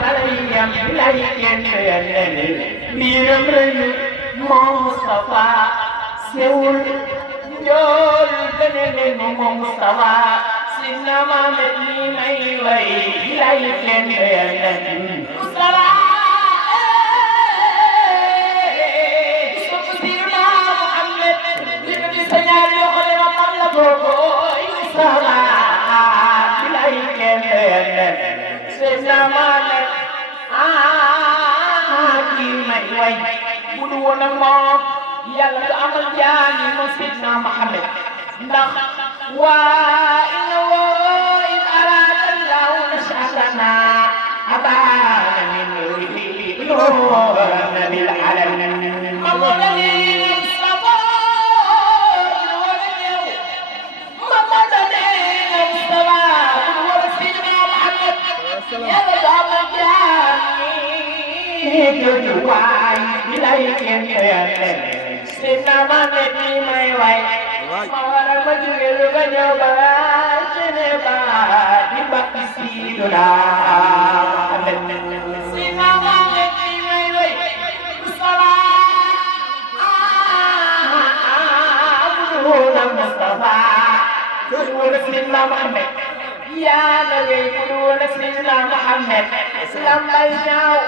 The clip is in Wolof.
salayam lay kenn biiram rëyu moom Mustafa sewul njool beneen moom Mustafa Sidna Muhammad mi may way lay kenn Mustafa Sidna Muhammad li ma di sa ñaari loxo de ma man la boobooy Mustafa lay kenn Sidna Muhammad kii may way bu du woon ak moom yàlla du amal jaani mo Sidna Muhammad ndax waa inna woo in araada Allahu nashatana abaana min nurihi nuran bil alamin mamadani Mustafa bu woon ak yow mamadani Mustafa bu woon ak Sidna Muhammad yàlla du amal jaani jooju waay bi lay kenn Sidna Muhammad mi may way ma waral ma jóge lu ba ñëw ba Geneva di bakk Sidna Muhammad Sidna Muhammad mi may way Mustafa Abdullah Mustafa Abdullah Sidna Muhammad yaa la wey Abdullah Sidna Muhammad islam lay ñaaw